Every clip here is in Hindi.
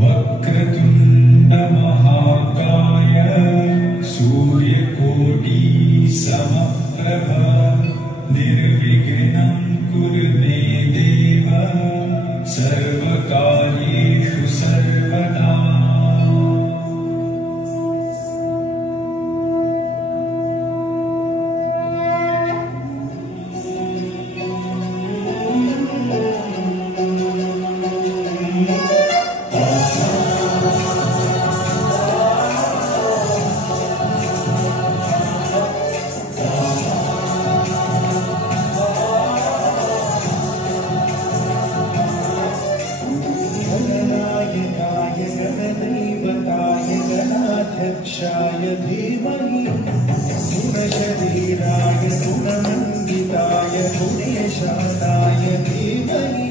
वक्रतुण्ड महाकाय सूर्यकोटि समप्रभ निर्विघ्नं कुरु मे देव सर्वकार्येषु सर्वदा। अध्यक्षाय धीमहि गुणशरीराय गुणमण्डिताय गुणेशानाय धीमहि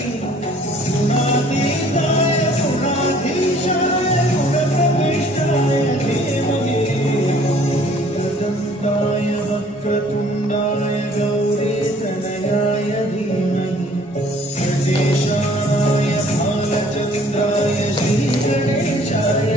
गुणातीताय गुणाधीशाय गुणप्रविष्टाय धीमहि वक्रतुण्डाय वक्रतुण्डाय गौरीतनयाय धीमहि गणेशाय भालचन्द्राय श्रीगणेशाय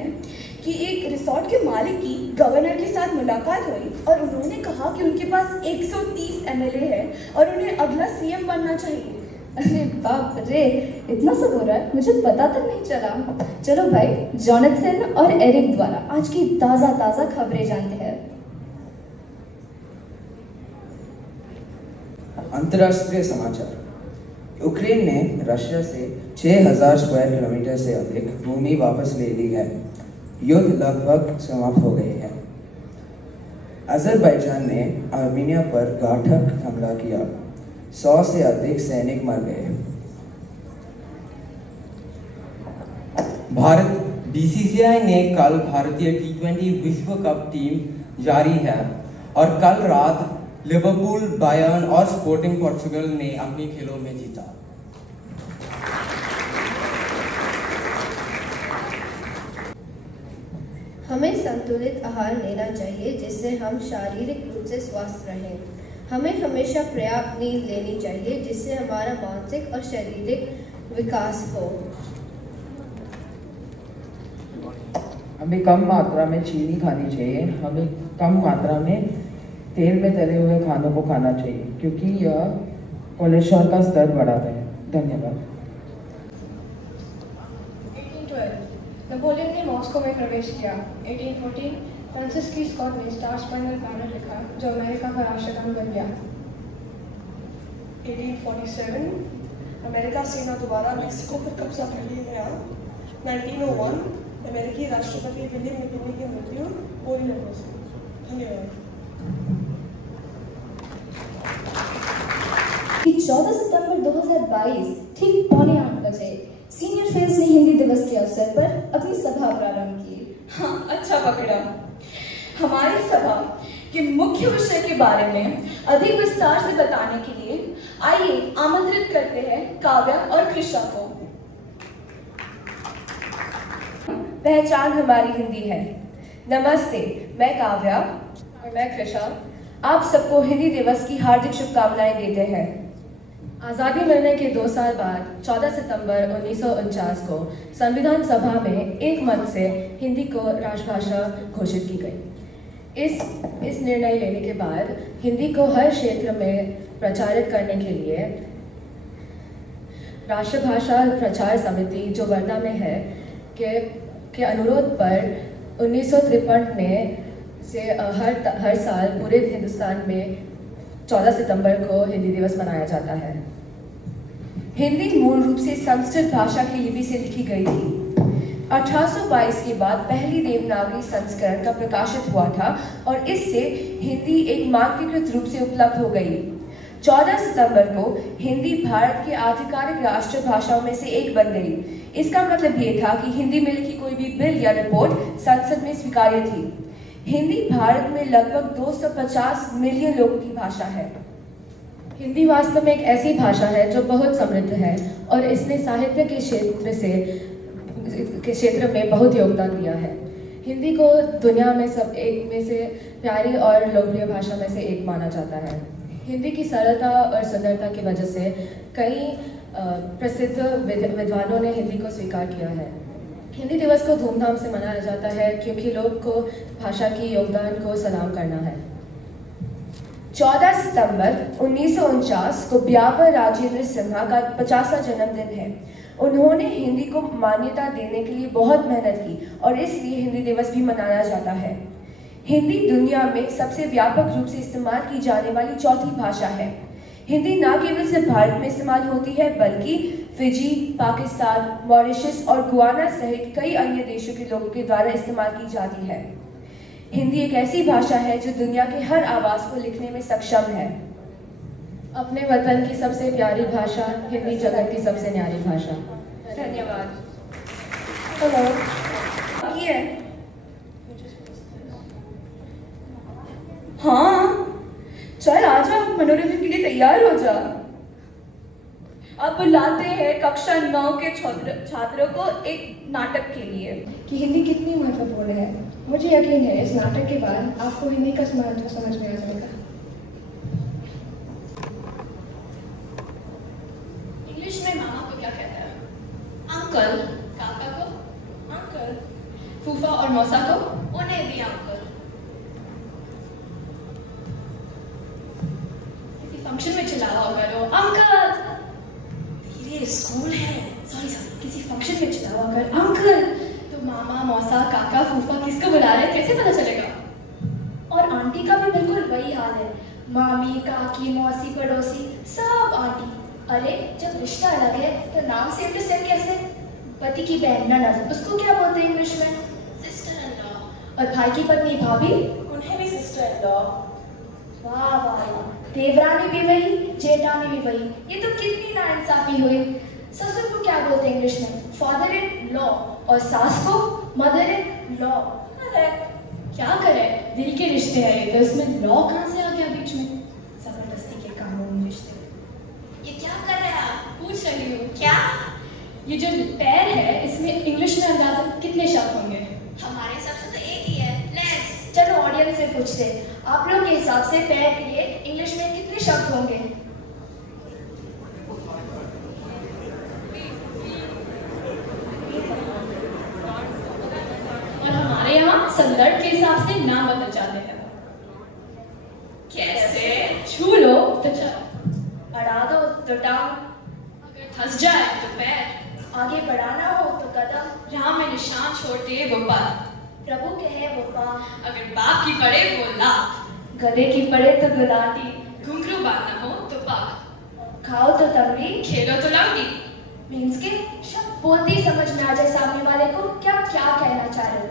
हैं कि एक रिसोर्ट के मालिक की गवर्नर के साथ मुलाकात हुई और उन्होंने कहा कि उनके पास 130 एमएलए है और उन्हें अगला सीएम बनना चाहिए। अरे बाप रे, इतना सब हो रहा है, मुझे पता तक नहीं चला। चलो भाई, जॉनथन और एरिक द्वारा आज की ताज़ा खबरें जानते हैं। अंतर्राष्ट्रीय समाचार। यूक्रेन ने रशिया से 6000 स्क्वायर किलोमीटर से अधिक भूमि वापस ले ली है। युद्ध लगभग समाप्त हो गए हैं। अजरबैजान ने आर्मीनिया पर घातक हमला किया। 100 से अधिक सैनिक मर गए। भारत बीसीसीआई ने कल भारतीय T20 विश्व कप टीम जारी है और कल रात लिवरपूल, बायर्न और स्पोर्टिंग पोर्चुगल ने अपने खेलों में जीता। हमें संतुलित आहार लेना चाहिए जिससे हम शारीरिक रूप से स्वस्थ रहें। हमें हमेशा पर्याप्त नींद लेनी चाहिए जिससे हमारा मानसिक और शारीरिक विकास हो। हमें कम मात्रा में चीनी खानी चाहिए। हमें कम मात्रा में तेल में तले हुए खानों को खाना चाहिए क्योंकि यह कोलेस्ट्रॉल का स्तर बढ़ाता है। धन्यवाद। 1812 नेपोलियन ने मॉस्को में प्रवेश किया। 1814 फ्रांसिस की स्कॉट ने स्टार स्पैंगल बैनर लिखा जो अमेरिका का राष्ट्रगान बन गया। 1847 अमेरिका सेना द्वारा मेक्सिको पर कब्जा कर लिया गया। 1901 अमेरिकी राष्ट्रपति विलियम मैकिन्ले की मृत्यु पोलियो लगने से। धन्यवाद। 14 सितंबर 2022 ठीक 7:45 बजे सीनियर फेल्स ने हिंदी दिवस के अवसर पर अपनी सभा प्रारंभ की। हाँ, अच्छा पकड़ा। हमारी सभा के मुख्य विषय के बारे में अधिक विस्तार से बताने के लिए आइए आमंत्रित करते हैं काव्या और कृषा को। पहचान हमारी हिंदी है। नमस्ते, मैं काव्या और मैं कृषा आप सबको हिंदी दिवस की हार्दिक शुभकामनाएं देते हैं। आज़ादी मिलने के 2 साल बाद 14 सितंबर 1949 को संविधान सभा में एक मत से हिंदी को राष्ट्रभाषा घोषित की गई। इस निर्णय लेने के बाद हिंदी को हर क्षेत्र में प्रचारित करने के लिए राष्ट्रभाषा प्रचार समिति जो वर्धा में है के अनुरोध पर 1953 में से हर साल पूरे हिंदुस्तान में 14 सितंबर को हिंदी दिवस मनाया जाता है। हिंदी मूल रूप से संस्कृत भाषा की लिपि से लिखी गई थी। 1822 के बाद पहली देवनागरी संस्करण का प्रकाशित हुआ था और इससे हिंदी एक मानकीकृत रूप से उपलब्ध हो गई। 14 सितंबर को हिंदी भारत की आधिकारिक राष्ट्रीय भाषाओं में से एक बन गई। इसका मतलब ये था कि हिंदी में लिखी कोई भी बिल या रिपोर्ट संसद में स्वीकार्य थी। हिंदी भारत में लगभग 250 मिलियन लोगों की भाषा है। हिंदी वास्तव में एक ऐसी भाषा है जो बहुत समृद्ध है और इसने साहित्य के क्षेत्र में बहुत योगदान दिया है। हिंदी को दुनिया में से प्यारी और लोकप्रिय भाषा में से एक माना जाता है। हिंदी की सरलता और सुंदरता की वजह से कई प्रसिद्ध विद्वानों ने हिंदी को स्वीकार किया है। हिंदी दिवस को धूमधाम से मनाया जाता है क्योंकि लोग को भाषा की योगदान को सलाम करना है। 14 सितंबर 1949 को ब्यावर राजेंद्र सिन्हा का 50वां जन्मदिन है। उन्होंने हिंदी को मान्यता देने के लिए बहुत मेहनत की और इसलिए हिंदी दिवस भी मनाया जाता है। हिंदी दुनिया में सबसे व्यापक रूप से इस्तेमाल की जाने वाली चौथी भाषा है। हिंदी न केवल सिर्फ भारत में इस्तेमाल होती है बल्कि फिजी, पाकिस्तान, मॉरिशस और गुयाना सहित कई अन्य देशों के लोगों के द्वारा इस्तेमाल की जाती है। हिंदी एक ऐसी भाषा है जो दुनिया के हर आवाज को लिखने में सक्षम है। अपने वतन की सबसे प्यारी भाषा, हिंदी जगत की सबसे न्यारी भाषा। धन्यवाद। हेलो। ये हाँ, चल आजा, मनोरंजन के लिए तैयार हो जा। अब बुलाते हैं कक्षा 9 के छात्रों को एक नाटक के लिए। कि हिंदी कितनी महत्वपूर्ण है। मुझे यकीन है इस नाटक के बाद आपको हिंदी का महत्व समझ में आ जाएगा। इंग्लिश में मामा को क्या कहता है? अंकल। काका को अंकल। फूफा और मौसा को? उन्हें भी अंकल। किसी फंक्शन में चिल्लाया होगा लो अंकल। धीरे, स्कूल है। सॉरी किसी फंक्शन में चिल्लाया होगा अंकल। तो मामा मौसा काका फूफा किसको बुला रहे हैं कैसे पता चलेगा? और आंटी का भी बिल्कुल वही हाल है। मामी काकी मौसी पड़ोसी सब आंटी। अरे जब रिश्ता अलग है तो नाम सेम टू सेम कैसे? पति की बहन ननद, उसको क्या बोलते हैं इंग्लिश में? Sister in law. और भाई की पत्नी भाभी, उन्हें भी सिस्टर इन लॉ। वाह वाह, देवरानी भी वही जेठानी भी वही। ये तो कितनी नाइंसाफी हुई। ससुर को क्या बोलते हैं इंग्लिश में? Father in law. और सास को मदर इन लॉ। क्या करें, दिल के रिश्ते हैं ये तो, इसमें लॉ कहाँ से आ गया बीच में? जबरदस्ती के कानूनी रिश्ते। ये क्या कर रहे हैं आप? पूछ रही हूँ क्या? ये जो पैर है इसमें इंग्लिश में अंदाज़ा कितने शब्द होंगे? हमारे हिसाब से तो एक ही है, लेग्स। चलो ऑडियंस से पूछते हैं, आप लोग के हिसाब से पैर के लिए इंग्लिश में कितने शब्द होंगे? और हमारे यहाँ संदर्भ के हिसाब से नाम बदल जाते हैं। कैसे? छू लो तो चलो, अड़ा दो तो टांग, अगर फंस जाए तो पैर, आगे बढ़ाना हो तो कदम, राह में निशान छोड़ते वो पल, प्रभु कहे वो पाँव, अगर बाप की पड़े वो लात, गधे की पड़े तो गुलाटी, घुंघरू बांधना हो तो पाग, खाओ तो तंबी, खेलो तो लंगी। मीन्स के शब्द बोलते ही समझ में आ जाए सामने वाले को क्या क्या कहना चाह रहे हो।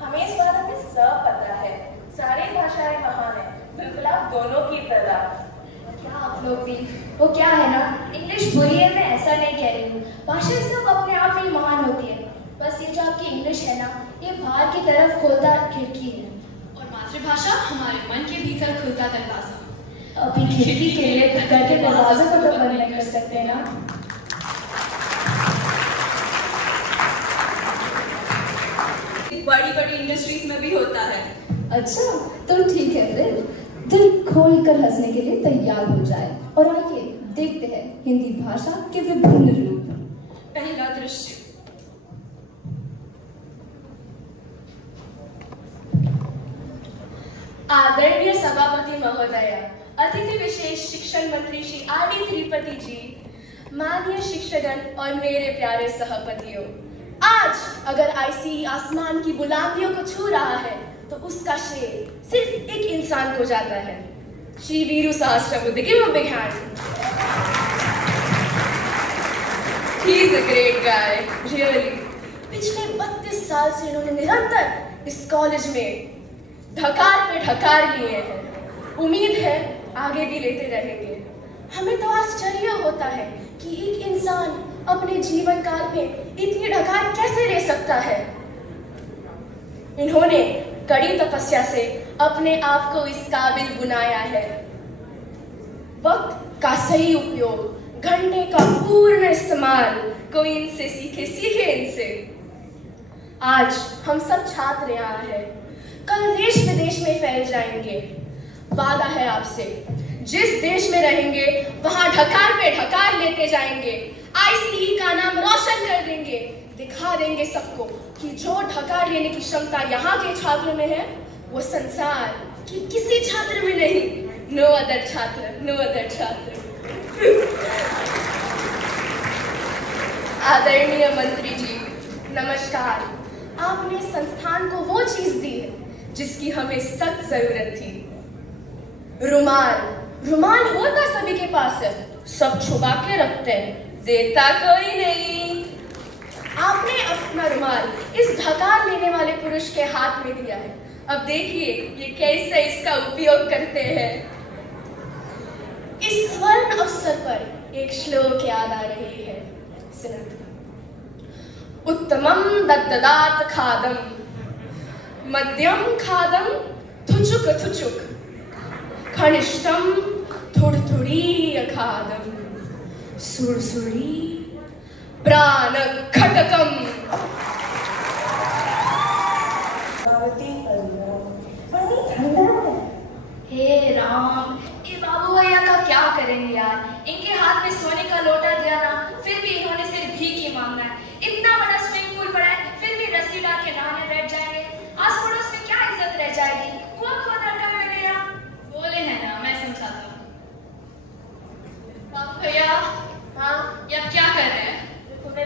हमें इस बारे में सब पता है। सारी भाषाएं महान है, बिल्कुल आप दोनों की तरह। क्या आप लोग भी, वो क्या है ना, इंग्लिश बुरी है मैं ऐसा नहीं कह रही हूँ। भाषाएं सब अपने आप में ही महान होती है। बस ये जो आपकी इंग्लिश है ना, ये बाहर की तरफ खोलता खिड़की है और मातृभाषा हमारे मन के भीतर खुलता दरवाजा। अभी खिड़की के लिए घर के दरवाजे को तो बंद नहीं कर सकते ना। बड़ी बड़ी इंडस्ट्रीज में भी होता है। अच्छा तो ठीक है फिर, दिल खोल कर हंसने के लिए तैयार हो जाए और आइए देखते हैं हिंदी भाषा के विभिन्न रूप। पहला दृश्य। आदरणीय सभापति महोदया, अतिथि विशेष शिक्षण मंत्री श्री आर.डी. त्रिपाठी जी, माननीय शिक्षकगण और मेरे प्यारे सहपतियों, आज अगर आईसीई आसमान की बुलंदियों को छू रहा है तो उसका श्रेय सिर्फ एक इंसान को जाता है, Shri Veeru Sahasrabuddhe. Give a big hand. He is a great guy, really. पिछले 32 साल से इन्होंने निरंतर इस कॉलेज में ढकार पे ढकार लिए हैं। उम्मीद है आगे भी लेते रहेंगे। हमें तो आश्चर्य होता है कि एक इंसान अपने जीवन काल में इतनी ढकार कैसे ले सकता है। इन्होंने कड़ी तपस्या से अपने आप को इस काबिल बनाया है। वक्त का सही उपयोग, घंटे का पूर्ण इस्तेमाल, कोई इनसे सीखे इनसे। आज हम सब छात्र यहाँ हैं, कल देश विदेश में फैल जाएंगे। वादा है आपसे, जिस देश में रहेंगे वहां ढकार पे ढकार लेते जाएंगे, आईसीई का नाम रोशन कर देंगे, दिखा देंगे सबको कि जो ढकार लेने की क्षमता यहाँ के छात्र में है वो संसार के किसी छात्र में नहीं। नो अदर छात्र, नो अदर छात्र। आदरणीय मंत्री जी, नमस्कार। आपने संस्थान को वो चीज दी है जिसकी हमें सख्त जरूरत थी। रुमाल होता सभी के पास है, सब छुपा के रखते हैं, देता कोई नहीं। आपने अपना रुमाल इस ढकार लेने वाले पुरुष के हाथ में दिया है। अब देखिए ये कैसे इसका उपयोग करते हैं। इस स्वर्ण अवसर पर एक श्लोक याद आ रही है, सुनो। उत्तमम दत्तदात खादम, मध्यम खादम थुचुक थुचुक, खनिष्ठम थुड़थुड़ी खादम, सुरसुड़ी प्राण खटकम। हे राम, ये बाबू भैया का क्या करेंगे यार। इनके हाथ में सोने का लोटा दिया ना, फिर भी इन्होंने सिर्फ भीख ही मांगना है। इतना बड़ा स्विमिंग पूल पड़ा है, फिर भी रस्सी डाल के नहाने बैठ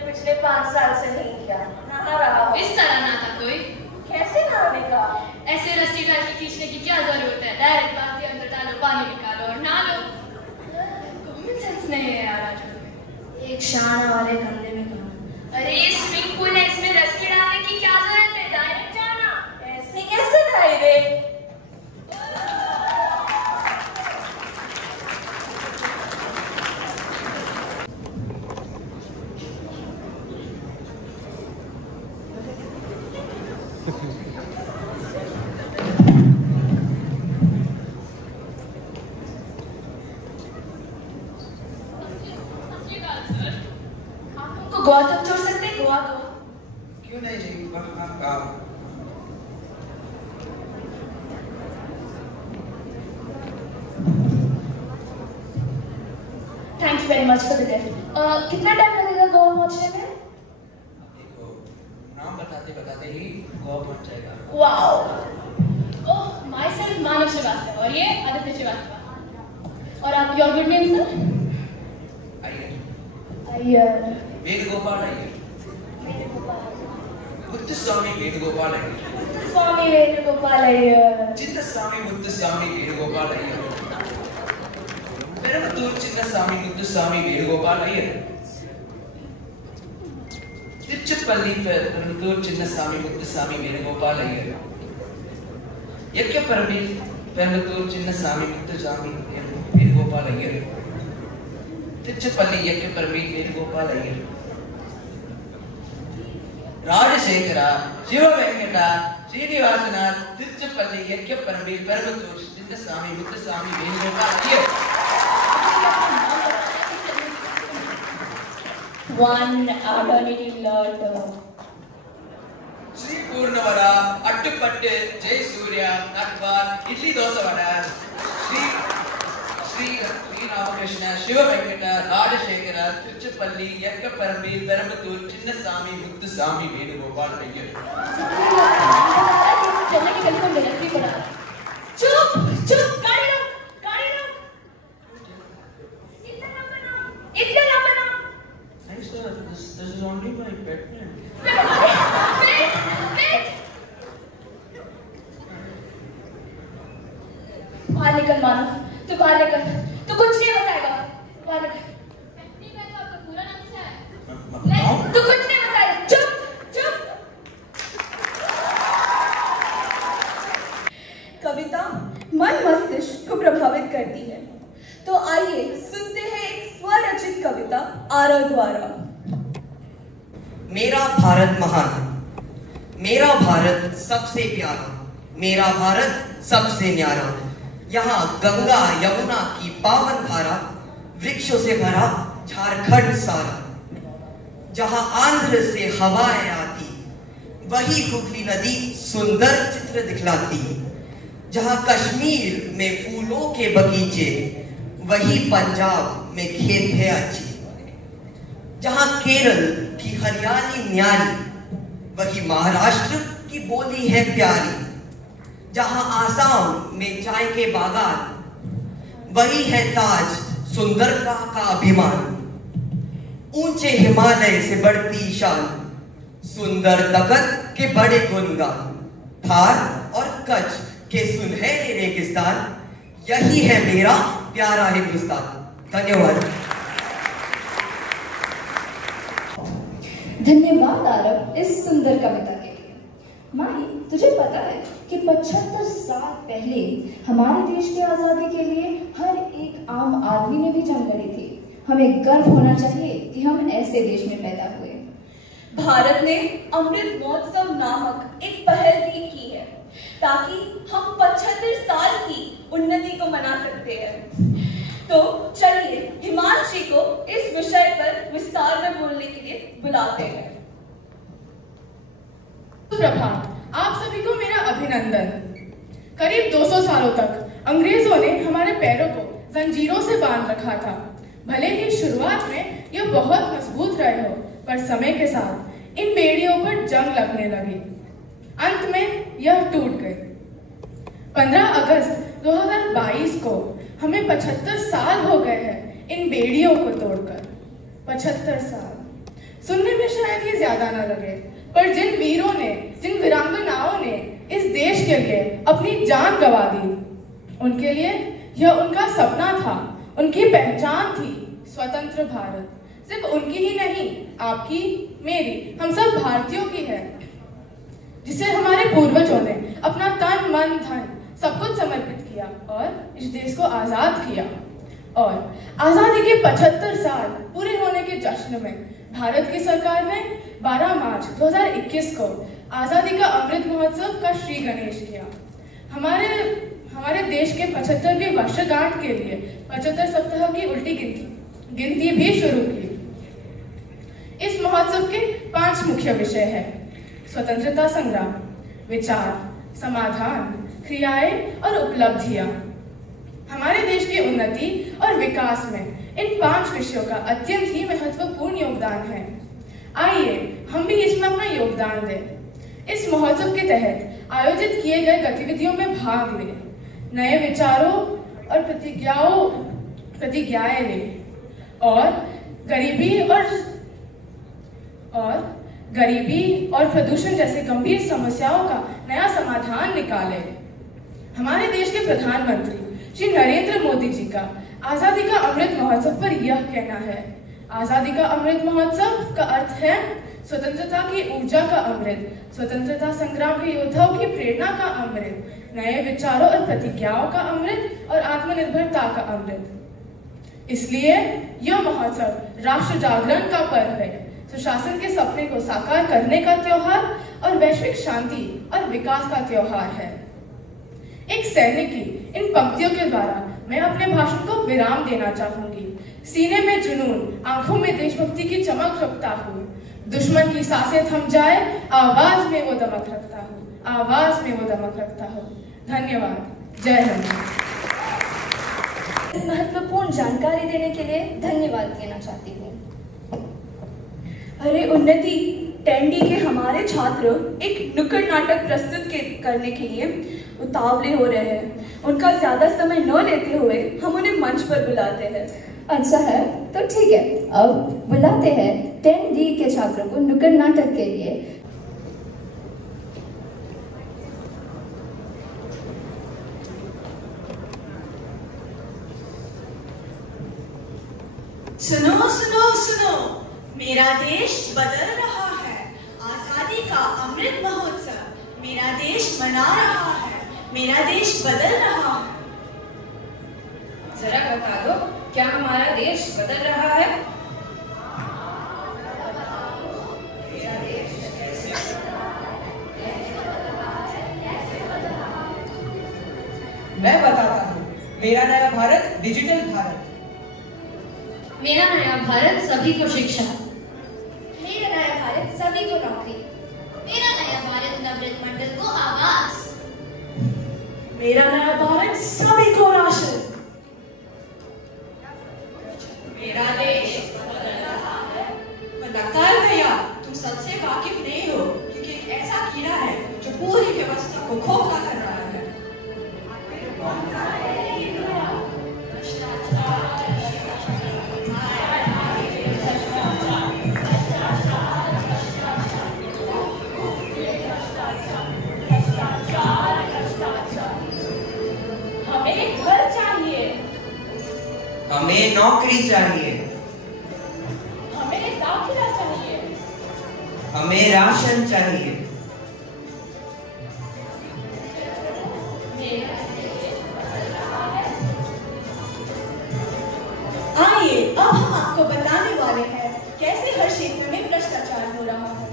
पिछले 5 साल से नहीं किया। नहा रहा हूँ। इस तरह ना था कोई। कैसे नहाने का? ऐसे रस्सी डाल के खींचने की क्या जरूरत है? डायरेक्ट बाल्टी अंदर डालो, पानी निकालो और नहा लो। कॉमन सेंस नहीं है यार आज में। एक शान वाले कंधे में काम। अरे ये स्विमिंग पूल है, इसमें रस्सी डालने की क्या जरूरत है? डायरेक्ट जाना। ऐसे कैसे डायरेक्ट? गोवा तक छोड़ सकते हैं? गोवा क्यों नहीं जी? Thank you very much for the gift. कितना टाइम लगेगा गोवा पहुंचने में? देखो, नाम बताते बताते ही गोवा पहुंच जाएगा। Wow. Oh, myself Manav Srivastava और ये आदित्य श्रीवास्तव। और आप your good name sir? Iyer. Venugopal Iyer. Muthuswamy Venugopal Iyer. Swamy Venugopal Iyer. Chinnaswamy Muthuswamy Venugopal Iyer. Perumattur Chinnaswamy Muthuswamy Venugopal Iyer. Tiruchirappalli Perumattur Chinnaswamy Muthuswamy Venugopal Iyer. Yakkaparambil Perumattur Chinnaswamy Muthuswamy Venugopal Iyer. Tiruchirappalli Yakkaparambil Venugopal Iyer. Rajashekhar Shiva Venkat Srinivasan Tiruchirappalli Yakkaparambil Perumattur Chinnaswamy Muthuswamy Venugopal Iyer. One alternative letter. Shri पूर्णवरा अट्टुपट्टु जय सूर्य अक्बर इडली दोसा वड़ा श्री रामकृष्ण शिव वेंकट राजशेखर तिरुचिरापल्ली यक्कपरम्बिल पेरुमत्तूर चिन्नस्वामी मुत्तुस्वामी वेणुगोपाल अय्यर। चलने की गली में मिनट भी पड़ा। चुप चुप, गाड़ी लो, गाड़ी लो। इतना लंबा नाम, इतना लंबा नाम। Thanks sir, this is only my pet name. बाहर निकल मानव, तू बाहर निकल, तू कुछ नहीं बताएगा। बाहर निकल। आपका पूरा नाम क्या है? नहीं, तू कुछ नहीं बताएगा। चुप चुप। कविता मन मस्तिष्क को प्रभावित करती है, तो आइए सुनते हैं एक स्वरचित कविता आरव द्वारा। मेरा भारत महान, मेरा भारत सबसे प्यारा, मेरा भारत सबसे न्यारा। यहाँ गंगा यमुना की पावन धारा, वृक्षों से भरा झारखंड सारा। जहाँ आंध्र से हवाएं आती, वही हुगली नदी सुंदर चित्र दिखलाती। जहाँ कश्मीर में फूलों के बगीचे, वही पंजाब में खेत है अच्छी। जहाँ केरल की हरियाली न्यारी, वही महाराष्ट्र की बोली है प्यारी। जहाँ आसाम में चाय के बागान, वही है ताज सुंदरता का अभिमान। ऊंचे हिमालय से बढ़ती शान, सुंदर तखत के बड़े गुणगान। थार और कच्छ के सुनहरे रेगिस्तान, यही है मेरा प्यारा हिंदुस्तान। धन्यवाद। धन्यवाद आरव इस सुंदर कविता के लिए। माही, तुझे पता है कि 75 साल पहले हमारे देश की आजादी के लिए हर एक आम आदमी ने भी जंग लड़ी थी। हमें गर्व होना चाहिए कि हम ऐसे देश में पैदा हुए। भारत ने अमृत महोत्सव नामक एक पहल भी की है, ताकि हम 75 साल की उन्नति को मना सकते हैं। तो चलिए हिमांशी को इस विषय पर विस्तार में बोलने के लिए बुलाते हैं। सुप्रभात, आप सभी को मेरा अभिनंदन। करीब 200 सालों तक अंग्रेजों ने हमारे पैरों को जंजीरों से बांध रखा था। भले ही शुरुआत में यह बहुत मजबूत रहे हो, पर समय के साथ इन बेड़ियों पर जंग लगने लगी। अंत में यह टूट गई। 15 अगस्त 2022 को हमें 75 साल हो गए हैं इन बेड़ियों को तोड़कर। 75 साल। सुनने में शायद ये ज्यादा ना लगे, पर जिन वीरों ने, जिन वीरांगनाओं ने इस देश के लिए अपनी जान गंवा दी, उनके लिए यह उनका सपना था, उनकी पहचान थी स्वतंत्र भारत। सिर्फ उनकी ही नहीं, आपकी, मेरी, हम सब भारतीयों की है, जिसे हमारे पूर्वजों ने अपना तन मन धन सब कुछ समर्पित किया और इस देश को आजाद किया। और आजादी के 75 साल पूरे होने के जश्न में भारत की सरकार ने 12 मार्च 2021 को आजादी का अमृत महोत्सव का श्री गणेश किया। हमारे देश के 75वीं वर्षगांठ के लिए 75 सप्ताह की उल्टी गिनती भी शुरू की। इस महोत्सव के 5 मुख्य विषय हैं: स्वतंत्रता संग्राम, विचार, समाधान, क्रियाएं और उपलब्धियां। हमारे देश की उन्नति और विकास में इन 5 विषयों का अत्यंत ही महत्वपूर्ण योगदान है। आइए हम भी इसमें अपना योगदान दें। इस महोत्सव के तहत आयोजित किए गए गतिविधियों में भाग लें, नए विचारों और प्रतिज्ञाएं लें और गरीबी और प्रदूषण जैसे गंभीर समस्याओं का नया समाधान निकालें। हमारे देश के प्रधानमंत्री श्री नरेंद्र मोदी जी का आजादी का अमृत महोत्सव पर यह कहना है: आजादी का अमृत महोत्सव का अर्थ है स्वतंत्रता की ऊर्जा का अमृत, स्वतंत्रता संग्राम के योद्धाओं की प्रेरणा का अमृत, नए विचारों और प्रतिज्ञाओं का अमृत और आत्मनिर्भरता का अमृत। इसलिए यह महोत्सव राष्ट्र जागरण का पर्व है, सुशासन के सपने को साकार करने का त्योहार और वैश्विक शांति और विकास का त्योहार है। एक सैनिक की इन पंक्तियों के द्वारा मैं अपने भाषण को विराम देना चाहूंगी। सीने में जुनून, आंखों में देशभक्ति की चमक रखता हूँ, दुश्मन की सांसें थम जाए, आवाज में वो दमक रखता हूँ, आवाज में वो दमक रखता हूँ। धन्यवाद। जय हिंद। इस महत्वपूर्ण जानकारी देने के लिए धन्यवाद देना चाहती हूँ। अरे उन्नति, टेंडी के हमारे छात्र एक नुक्कड़ नाटक प्रस्तुत करने के लिए उतावले हो रहे हैं। उनका ज्यादा समय न लेते हुए हम उन्हें मंच पर बुलाते हैं। अच्छा है, तो ठीक है, अब बुलाते हैं 10D के छात्रों को नुक्कड़ नाटक के लिए। सुनो सुनो सुनो, मेरा देश बदल रहा है। आजादी का अमृत महोत्सव मेरा देश मना रहा है। मेरा देश बदल रहा है। जरा बता दो, क्या हमारा देश बदल रहा है? मैं बताता हूँ। मेरा नया भारत डिजिटल भारत। मेरा नया भारत सभी को शिक्षा। मेरा नया भारत सभी को नौकरी। मेरा नया भारत नवरत्न मंडल को आवास। मेरा नया भारत सभी को राशन। मेरा देश बदल रहा है। नक्काल भैया, तुम सबसे वाकिफ नहीं हो, क्योंकि एक ऐसा कीड़ा है जो पूरी व्यवस्था को खोखला कर रहा है। हमें घर चाहिए, हमें नौकरी चाहिए, हमें दाखिला चाहिए, हमें राशन चाहिए। आइए अब हम आपको बताने वाले हैं कैसे हर क्षेत्र में भ्रष्टाचार हो रहा है।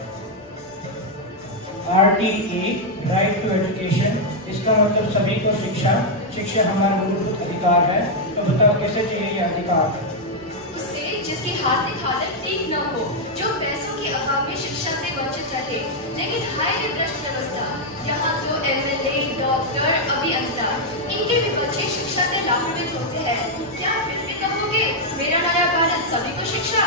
RTE राइट टू एजुकेशन, इसका मतलब सभी को शिक्षा। शिक्षा हमारा मूलभूत अधिकार है। तो बताओ कैसे चाहिए ये अधिकार? उससे जिसकी आर्थिक हालत ठीक न हो, जो पैसों के अभाव में शिक्षा से वंचित रहे, लेकिन हाईली भ्रष्ट व्यवस्था, यहाँ जो MLA, डॉक्टर, अभियंता, इनके भी बच्चे शिक्षा से लाभान्वित होते हैं। क्या फिर भी कहोगे मेरा नया भारत सभी को शिक्षा?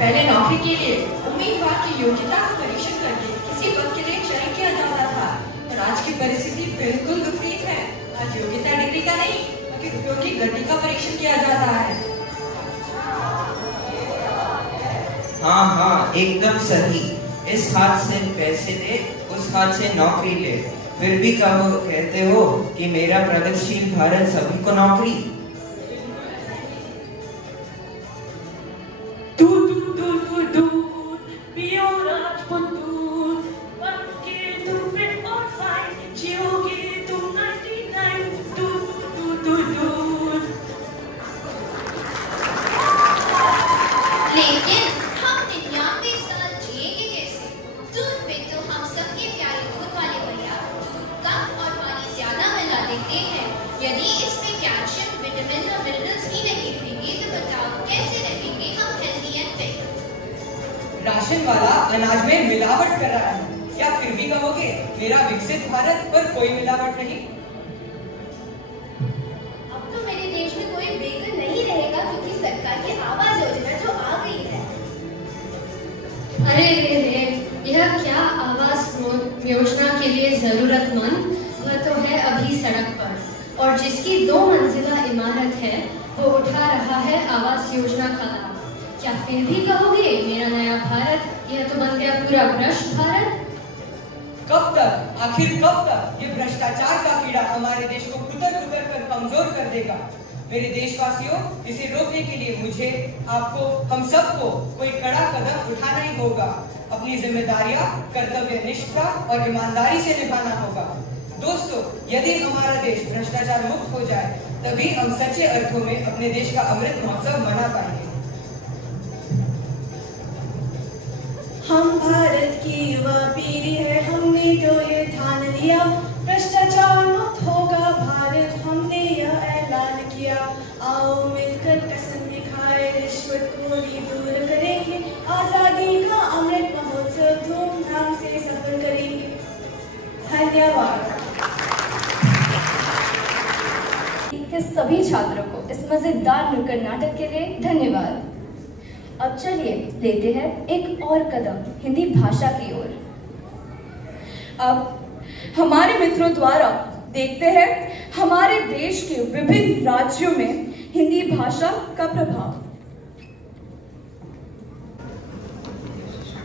पहले नौकरी के लिए उम्मीदवार की योग्यता का परीक्षण करके किसी पद के लिए चयन किया जाता था, और आज की परिस्थिति बिल्कुल विपरीत है। आज योग्यता डिग्री का नहीं, बल्कि रुपयों की गड्डी का परीक्षण किया जाता है। हाँ हाँ, एकदम सही। इस हाथ से पैसे ले, उस हाथ से नौकरी ले, फिर भी कहते हो कि मेरा प्रगतिशील भारत सभी को नौकरी। लेकिन हम 99 साल जिएंगे कैसे? दूध पे तो हम सबके प्यारे दूध वाले भैया दूध कम और पानी ज्यादा मिला देते हैं। यदि इसमें कैल्शियम, विटामिन और मिनरल्स ही नहीं रहेंगे तो बताओ कैसे रहेंगे हम हेल्दी एंड फिट? राशन वाला अनाज में मिलावट कर रहा है, क्या फिर भी कहोगे मेरा विकसित भारत पर कोई मिलावट नहीं? अब तो मेरे देश में कोई बेघर नहीं रहेगा क्योंकि सरकार की आवास योजना जो आ गई है। अरे रे, यह क्या आवास योजना के लिए जरूरतमंद, वह तो है अभी सड़क पर, और जिसकी 2 मंजिला इमारत है वो उठा रहा है आवास योजना का लाभ। क्या फिर भी कहोगे मेरा नया भारत? यह तो बन गया पूरा भ्रष्ट भारत। कब तक, आखिर कब तक ये भ्रष्टाचार का कीड़ा हमारे देश को कुतर कुतर कर कमजोर कर देगा? मेरे देशवासियों, इसे रोकने के लिए मुझे, आपको, हम सबको कोई कड़ा कदम उठाना ही होगा। अपनी जिम्मेदारियां कर्तव्यनिष्ठता और ईमानदारी से निभाना होगा। दोस्तों, यदि हमारा देश भ्रष्टाचार मुक्त हो जाए तभी हम सच्चे अर्थों में अपने देश का अमृत महोत्सव मना पाएंगे। हम भारत की युवा पीढ़ी है, हमने जो ये ठान लिया, भ्रष्टाचार मुक्त होगा भारत, हमने यह ऐलान किया। आओ मिलकर कसम खाए, रिश्वतखोरी दूर करेंगे, आजादी का अमृत महोत्सव धूमधाम से सफल करेंगे। धन्यवाद। के सभी छात्रों को इस मजेदार नुक्कड़ नाटक के लिए धन्यवाद। अब चलिए लेते हैं एक और कदम हिंदी भाषा की ओर। अब हमारे मित्रों द्वारा देखते हैं हमारे देश के विभिन्न राज्यों में हिंदी भाषा का प्रभाव।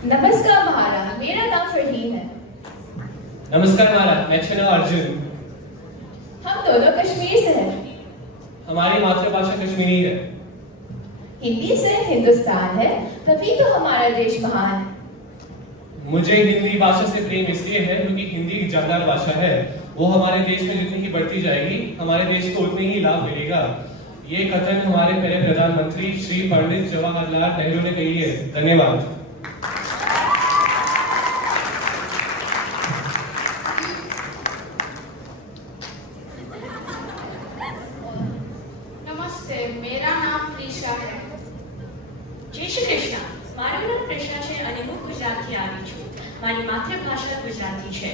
नमस्कार महाराज, मेरा नाम फरहीन है। नमस्कार महाराज, मैं छना अर्जुन। हम दोनों कश्मीर से हैं। हमारी मातृभाषा कश्मीरी है। हिंदी से हिंदुस्तान है, तभी तो हमारा देश महान है। मुझे हिंदी भाषा से प्रेम इसलिए है क्योंकि हिंदी एक जानदार भाषा है। वो हमारे देश में जितनी ही बढ़ती जाएगी, हमारे देश को उतने ही लाभ मिलेगा। ये कथन हमारे पहले प्रधानमंत्री श्री पंडित जवाहरलाल नेहरू ने कही है। धन्यवाद। નમસ્તે, મેરા નામ પ્રિશા है। જય શ્રી કૃષ્ણ। મારું નામ કૃષ્ણા છે અને હું ગુજરાતથી આવી છું। મારી માતૃભાષા ગુજરાતી છે।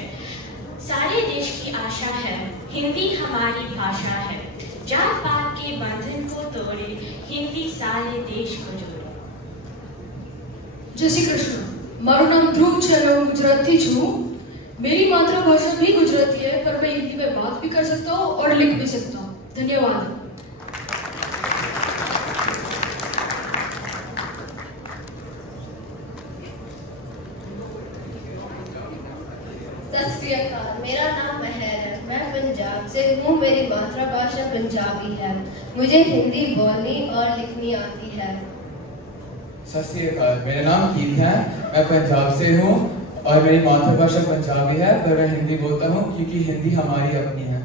सारे देश की आशा है, हिंदी हमारी भाषा है। जात पात के बंधन को तोड़े, हिंदी सारे देश को जोड़े। जय श्री कृष्ण। मारू नाम ध्रुव છે અને હું गुजराती છું। मेरी मातृभाषा भी गुजराती है, पर मैं हिंदी में बात भी कर सकता हूँ और लिख भी सकता हूँ। धन्यवाद। मेरा नाम महर है, मैं पंजाब से हूँ। मेरी मातृभाषा पंजाबी है। मुझे हिंदी बोलनी और लिखनी आती है। सत श्री अकाल, मेरा नाम कीर्ति है, मैं पंजाब से हूँ और मेरी मातृभाषा पंजाबी है, पर मैं हिंदी बोलता हूँ क्योंकि हिंदी हमारी अपनी है।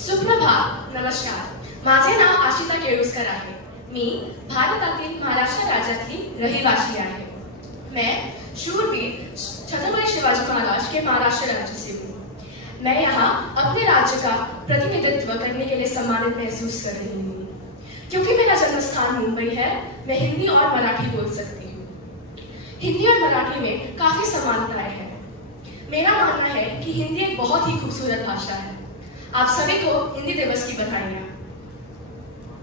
सुप्रभात, नमस्कार। माझे नाव आशिता केळुस्कर आहे। मी भारतातील महाराष्ट्र राज्यातली रहिवासी आहे। मैं शूरवीर छत्रपति शिवाजी महाराज के महाराष्ट्र राज्य से हूँ। मैं यहाँ अपने राज्य का प्रतिनिधित्व करने के लिए सम्मानित महसूस कर रही हूँ। क्योंकि मेरा जन्म स्थान मुंबई है, मैं हिंदी और मराठी बोल सकती हूँ। हिंदी और मराठी में काफी समानताएं हैं। मेरा मानना है कि हिंदी एक बहुत ही खूबसूरत भाषा है। आप सभी को हिंदी दिवस की बधाइयाँ।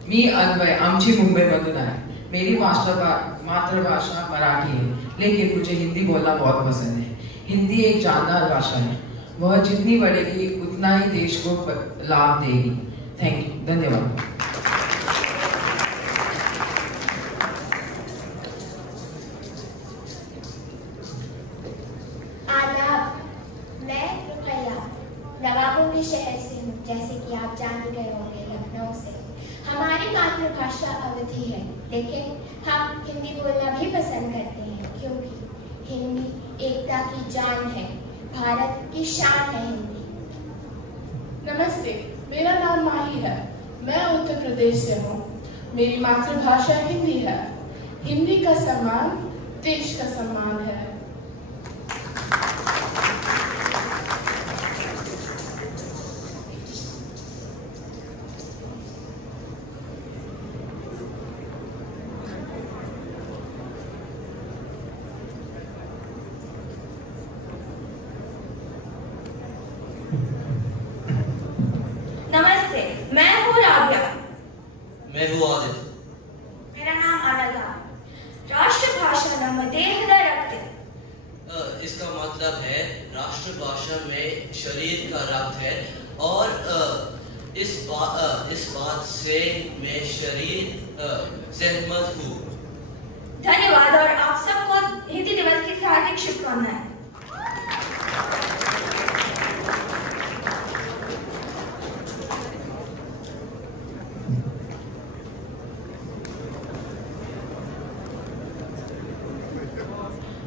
मी अन्वय, आमची मुंबईमधून आहे। मेरी मातृभाषा मराठी है, लेकिन मुझे हिंदी बोलना बहुत पसंद है। हिंदी एक जानदार भाषा है, वह जितनी बढ़ेगी उतना ही देश को लाभ देगी। थैंक यू, धन्यवाद। नवाबों के शहर से हूँ, जैसे कि आप जान ही गए होंगे, लखनऊ से। हमारी मातृभाषा अवधी है, लेकिन हम हिंदी बोलना भी पसंद करते हैं, क्योंकि हिंदी एकता की जान है, भारत की शान है हिंदी। नमस्ते, मेरा नाम माही है, मैं उत्तर प्रदेश से हूँ। मेरी मातृभाषा हिंदी है। हिंदी का सम्मान देश का सम्मान है। नमस्ते, मैं हूँ राबिया। मैं हूँ आदित। मेरा नाम अनघा। राष्ट्रभाषा नम देहदा रक्त। इसका मतलब है राष्ट्रभाषा में शरीर का रक्त है, और इस बात से मैं सहमत हूँ। धन्यवाद, और आप सबको हिंदी दिवस की हार्दिक शुभकामनाएं।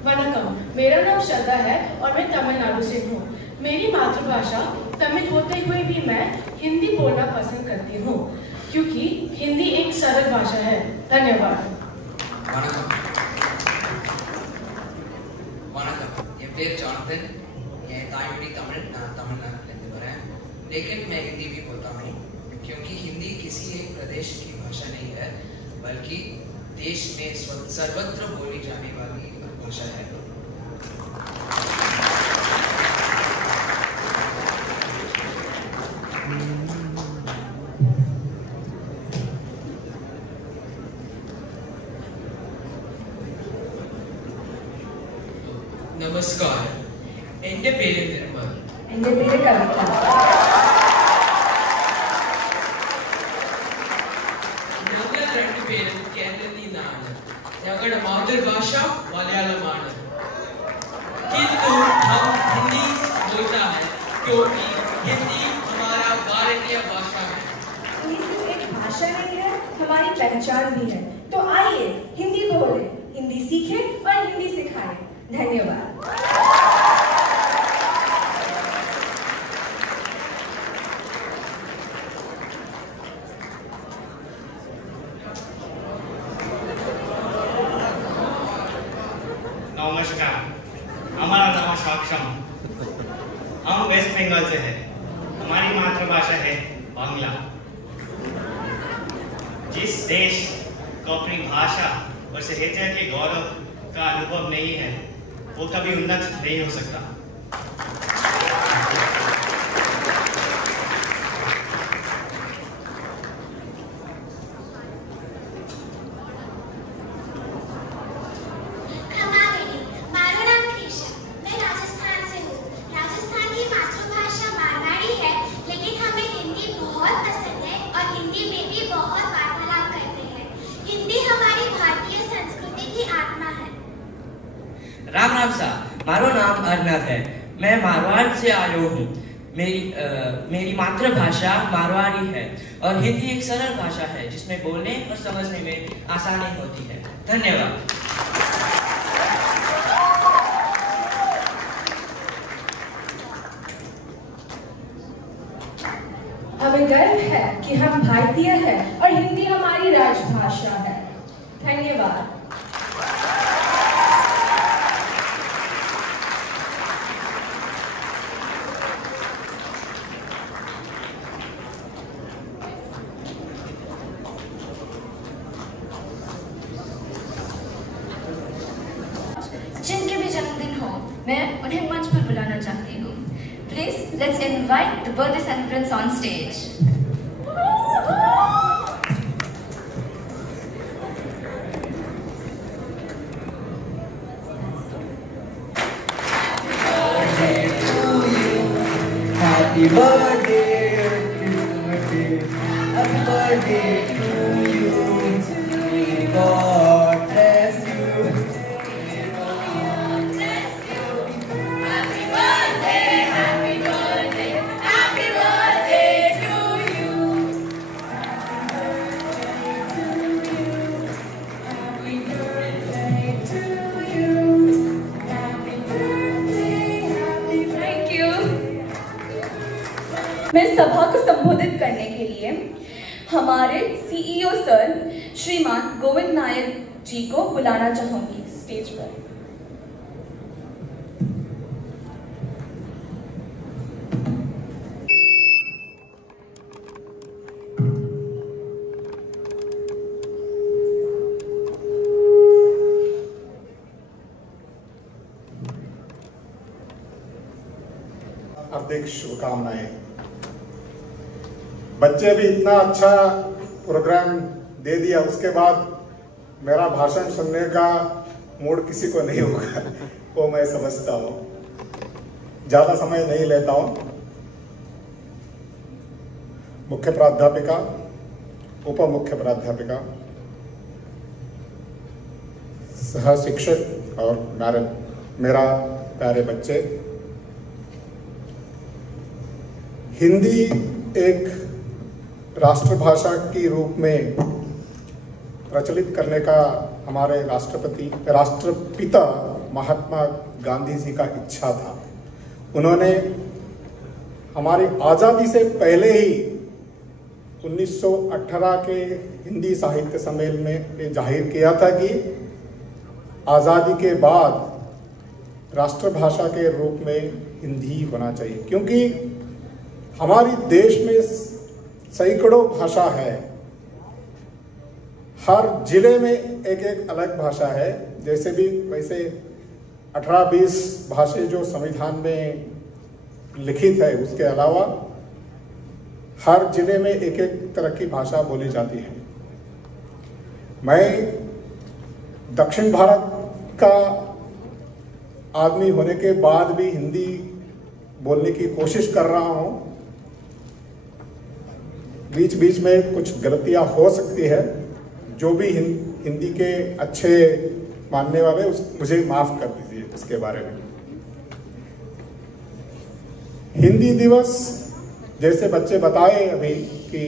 वनकम, मेरा नाम श्रद्धा है और मैं तमिलनाडु से हूँ। मेरी मातृभाषा तमिल होते हुए भी मैं हिंदी बोलना पसंद करती हूँ, क्योंकि हिंदी एक सरल भाषा है। धन्यवाद। वनकम, என் பேர் ஜான்சன், என் தாய்மொழி தமிழ், நான் तमिलनाडु வரேன், लेकिन मैं हिंदी भी बोलता हूँ, क्योंकि हिंदी किसी एक प्रदेश की भाषा नहीं है, बल्कि देश में सर्वत्र बोली जाने वाली भाषा है। നമസ്കാരം, എൻ്റെ പേര് നിർമ്മൽ. എൻ്റെ പേര് കവിത. ഞങ്ങൾ രണ്ടുപേരും കേരളത്തിൽ നിന്നാണ്. ഞങ്ങളുടെ മാതൃഭാഷ മലയാളമാണ്. किंतु हम हिंदी बोलता है क्योंकि हिंदी हमारा भारतीय भाषा है। हिंदी सिर्फ एक भाषा नहीं है, हमारी पहचान भी है। तो आइए हिंदी बोलें, हिंदी सीखें और हिंदी सिखाएं। धन्यवाद। नमस्कार, हमारा नाम साक्षम, हम वेस्ट बंगाल से हैं। हमारी मातृभाषा है बांग्ला। जिस देश को अपनी भाषा और साहित्य के गौरव का अनुभव नहीं है, वो कभी उन्नत नहीं हो सकता। राम राम सा, मारो नाम अर्नव है। मैं मारवाड़ से आयो हूँ। मेरी मातृभाषा मारवाड़ी है और हिंदी एक सरल भाषा है जिसमें बोलने और समझने में आसानी होती है। धन्यवाद। हमें गर्व है कि हम भारतीय हैं और हिंदी हमारी राजभाषा है। धन्यवाद। जिनके भी जन्मदिन हो, मैं उन्हें मंच पर बुलाना चाहती हूँ। Please, let's invite the birthday celebrants on stage. Happy Happy birthday, happy birthday to you. May God bless you. Happy birthday, happy birthday, happy birthday to you. Happy birthday to you. Happy birthday, happy birthday. Thank you. मैं सभा को संबोधित करने के लिए हमारे सीईओ सर श्रीमान गोविंद नायर जी को बुलाना चाहूंगी स्टेज पर। हार्दिक शुभकामनाएं। बच्चे भी इतना अच्छा प्रोग्राम दे दिया, उसके बाद मेरा भाषण सुनने का मूड किसी को नहीं होगा, वो मैं समझता हूँ। ज्यादा समय नहीं लेता हूँ। मुख्य प्राध्यापिका, उप मुख्य प्राध्यापिका, सह शिक्षक और मेरा प्यारे बच्चे, हिंदी एक राष्ट्रभाषा के रूप में प्रचलित करने का हमारे राष्ट्रपिता महात्मा गांधी जी का इच्छा था। उन्होंने हमारी आज़ादी से पहले ही 1918 के हिंदी साहित्य सम्मेलन में ये जाहिर किया था कि आज़ादी के बाद राष्ट्रभाषा के रूप में हिंदी होना चाहिए, क्योंकि हमारी देश में सैकड़ों भाषा है। हर जिले में एक एक अलग भाषा है। जैसे भी वैसे 18-20 भाषा जो संविधान में लिखित है, उसके अलावा हर जिले में एक एक तरह की भाषा बोली जाती है। मैं दक्षिण भारत का आदमी होने के बाद भी हिंदी बोलने की कोशिश कर रहा हूँ। बीच बीच में कुछ गलतियां हो सकती है। जो भी हिंदी के अच्छे मानने वाले मुझे माफ कर दीजिए उसके बारे में। हिंदी दिवस जैसे बच्चे बताए अभी कि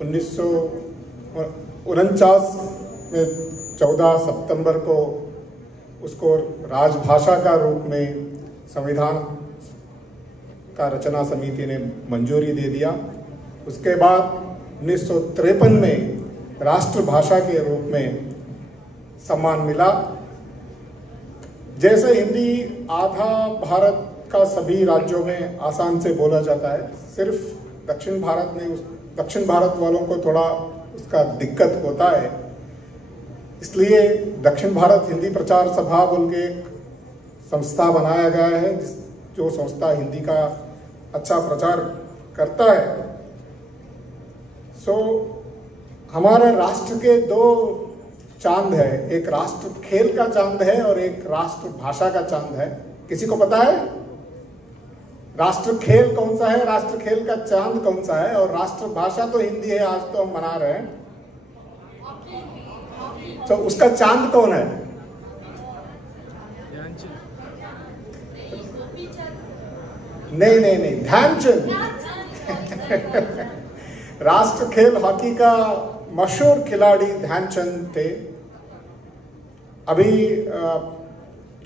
1949 में 14 सितंबर को उसको राजभाषा का रूप में संविधान का रचना समिति ने मंजूरी दे दिया। उसके बाद 1953 में राष्ट्रभाषा के रूप में सम्मान मिला। जैसे हिंदी आधा भारत का सभी राज्यों में आसान से बोला जाता है, सिर्फ दक्षिण भारत वालों को थोड़ा उसका दिक्कत होता है। इसलिए दक्षिण भारत हिंदी प्रचार सभा बोल के एक संस्था बनाया गया है, जो संस्था हिंदी का अच्छा प्रचार करता है। हमारे राष्ट्र के दो चांद है, एक राष्ट्र खेल का चांद है और एक राष्ट्र भाषा का चांद है। किसी को पता है राष्ट्र खेल कौन सा है, राष्ट्र खेल का चांद कौन सा है? और राष्ट्र भाषा तो हिंदी है, आज तो हम मना रहे हैं। तो उसका चांद कौन है? नहीं, ध्यानचंद। राष्ट्र खेल हॉकी का मशहूर खिलाड़ी ध्यानचंद थे। अभी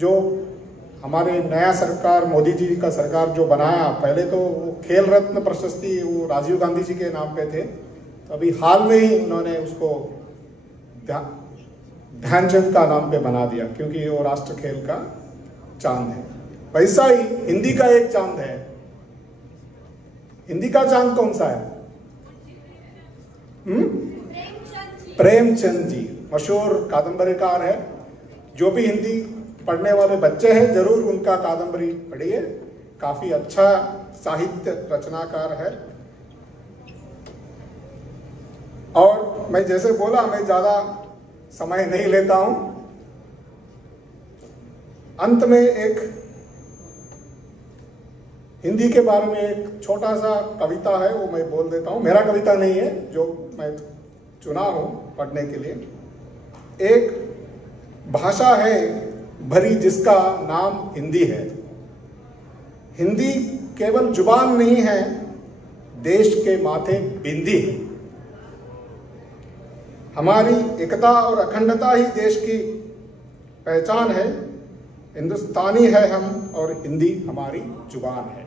जो हमारे नया सरकार, मोदी जी का सरकार जो बनाया, पहले तो वो खेल रत्न प्रशस्ति वो राजीव गांधी जी के नाम पे थे। तो अभी हाल में ही उन्होंने उसको ध्यानचंद का नाम पे बना दिया, क्योंकि वो राष्ट्र खेल का चांद है। वैसा ही हिंदी का एक चांद है। हिंदी का चांद कौन सा है? प्रेमचंद जी मशहूर कादम्बरीकार है। जो भी हिंदी पढ़ने वाले बच्चे हैं जरूर उनका कादम्बरी पढ़िए, काफी अच्छा साहित्य रचनाकार है। और मैं जैसे बोला, मैं ज्यादा समय नहीं लेता हूं। अंत में एक हिंदी के बारे में एक छोटा सा कविता है, वो मैं बोल देता हूँ। मेरा कविता नहीं है, जो मैं चुना हूँ पढ़ने के लिए। एक भाषा है भरी जिसका नाम हिंदी है। हिंदी केवल जुबान नहीं है, देश के माथे बिंदी है। हमारी एकता और अखंडता ही देश की पहचान है। हिंदुस्तानी है हम और हिंदी हमारी जुबान है।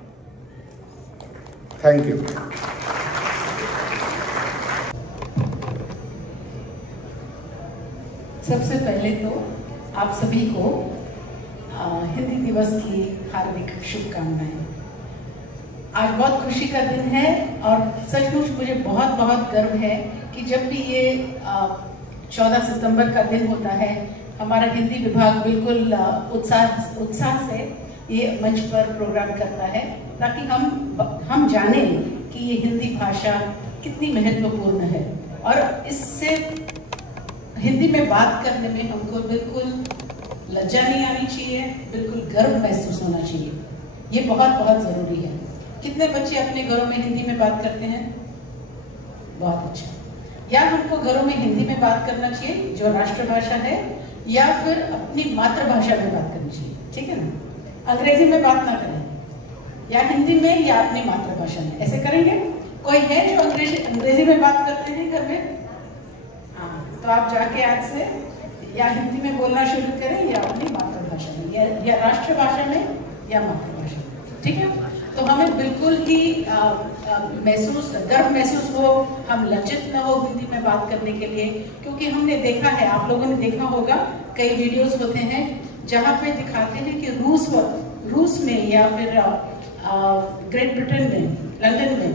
Thank you. सबसे पहले तो आप सभी को हिंदी दिवस की हार्दिक शुभकामनाएं। आज बहुत खुशी का दिन है और सचमुच मुझे बहुत बहुत गर्व है कि जब भी ये 14 सितंबर का दिन होता है, हमारा हिंदी विभाग बिल्कुल उत्साह से ये मंच पर प्रोग्राम करता है, ताकि हम जानें कि ये हिंदी भाषा कितनी महत्वपूर्ण है। और इससे हिंदी में बात करने में हमको बिल्कुल लज्जा नहीं आनी चाहिए, बिल्कुल गर्व महसूस होना चाहिए। ये बहुत बहुत ज़रूरी है। कितने बच्चे अपने घरों में हिंदी में बात करते हैं? बहुत अच्छा। या हमको घरों में हिंदी में बात करना चाहिए जो राष्ट्रभाषा है, या फिर अपनी मातृभाषा में बात करनी चाहिए, ठीक है ना? अंग्रेजी में बात ना करें, या हिंदी में या अपनी मातृभाषा में, ऐसे करेंगे। कोई है जो अंग्रेजी में बात करते हैं घर में? हाँ, तो आप जाके आज से या हिंदी में बोलना शुरू करें या अपनी मातृभाषा में, या राष्ट्रभाषा में या मातृभाषा में, ठीक है? तो हमें बिल्कुल ही गर्व महसूस हो, हम लज्जित न हो हिंदी में बात करने के लिए, क्योंकि हमने देखा है, आप लोगों ने देखा होगा, कई वीडियोस होते हैं जहाँ पे दिखाते हैं कि रूस में या फिर ग्रेट ब्रिटेन में, लंदन में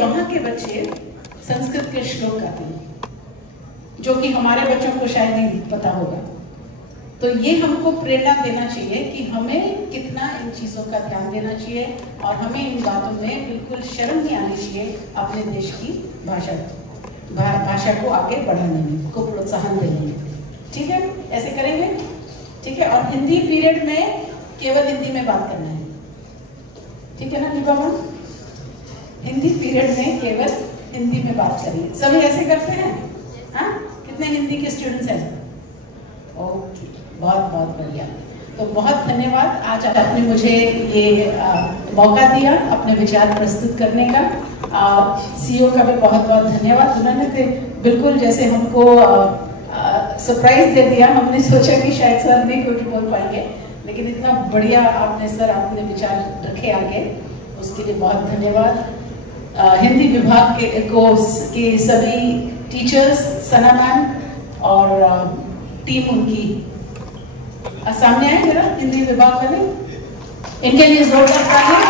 वहाँ के बच्चे संस्कृत के श्लोक गाते हैं, जो कि हमारे बच्चों को शायद नहीं पता होगा। तो ये हमको प्रेरणा देना चाहिए कि हमें कितना इन चीज़ों का ध्यान देना चाहिए और हमें इन बातों में बिल्कुल शर्म नहीं आनी चाहिए अपने देश की भाषा को आगे बढ़ाने में, को प्रोत्साहन देने में, ठीक है? ऐसे करेंगे, ठीक है? और हिंदी पीरियड में केवल हिंदी में बात करना है, ठीक है ना निबाबा? हिंदी पीरियड में केवल हिंदी में बात करिए। सभी ऐसे करते हैं? हाँ, कितने हिंदी के स्टूडेंट्स हैं? ओके, बहुत बहुत बढ़िया। तो बहुत धन्यवाद, आज आपने मुझे ये मौका दिया अपने विचार प्रस्तुत करने का। सीईओ का भी बहुत बहुत धन्यवाद। उन्होंने बिल्कुल जैसे हमको सरप्राइज दे दिया। हमने सोचा कि शायद सर नहीं कुछ बोल पाएंगे, लेकिन इतना बढ़िया आपने विचार रखे आगे, उसके लिए बहुत धन्यवाद। हिंदी विभाग के सभी टीचर्स, सना मैम और टीम उनकी सामने आए जरा, हिंदी विभाग वाले, इनके लिए जोरदार तालियां।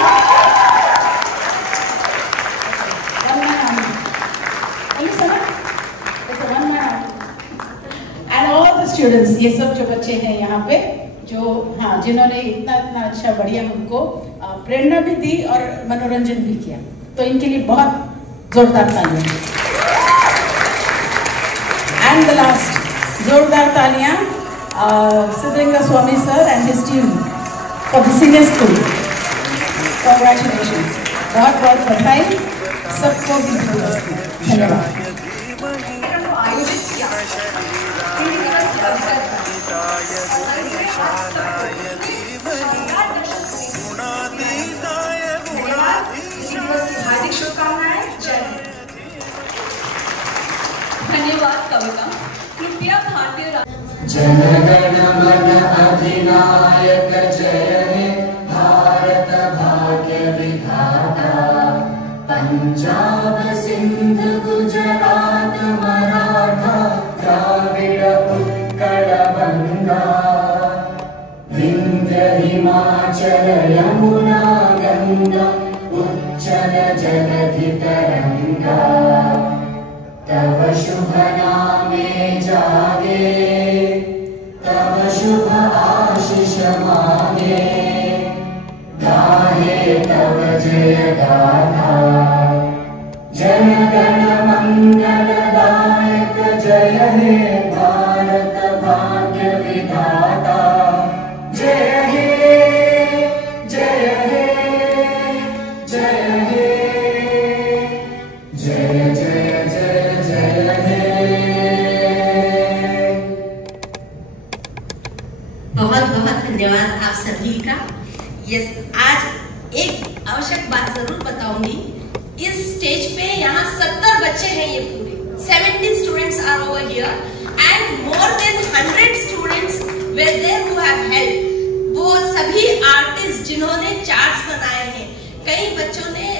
एंड ऑल द स्टूडेंट्स, ये सब जो बच्चे हैं यहाँ पे, जो हाँ जिन्होंने इतना अच्छा बढ़िया हमको प्रेरणा भी दी और मनोरंजन भी किया, तो इनके लिए बहुत जोरदार तालियां। एंड द लास्ट, जोरदार तालियां Siddalinga Swamy sir and his team for the senior school. Congratulations, बहुत बहुत बधाई सबको भी। धन्यवाद। आयोजित किया हार्दिक शुभकामनाएं। धन्यवाद कविता। कृपया भारतीय जन गण मन अधिनायक जय हे भारत भाग्य विधाता। पंजाब सिंध गुजरात मराठा द्राविड़ उत्कल बंगा। विंध्य हिमाचल यमुना गंगा उच्चल जलधि तरंगा। तव शुभ नामे जागे, तव शुभ आशीष मांगे। गाहे तव जय गाथा, जन गण मंगल दायक जय हे भारत भाग्य विधाता। जय हे जय हे, जय जय जय जय हे। बहुत बहुत धन्यवाद आप सभी का। यस, आज एक आवश्यक बात जरूर बताऊंगी। इस स्टेज पे यहाँ 70 बच्चे हैं, ये पूरे 70 students are over here and more than 100 students were there who have helped। वो सभी आर्टिस्ट जिन्होंने चार्ट्स बनाए हैं, कई बच्चों ने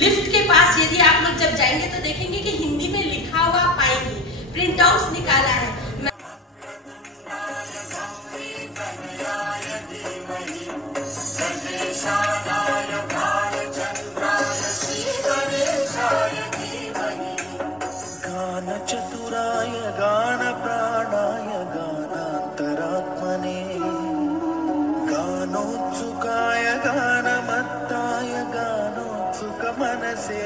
लिफ्ट के पास, यदि आप लोग जब जाएंगे तो देखेंगे कि हिंदी में लिखा हुआ पाएंगे, प्रिंट आउट्स निकाला है। गान चतुराय गान प्राणाय गानांतरात्मने गानोत्सुकाय गानमत्ताय गानोत्सुक मनसे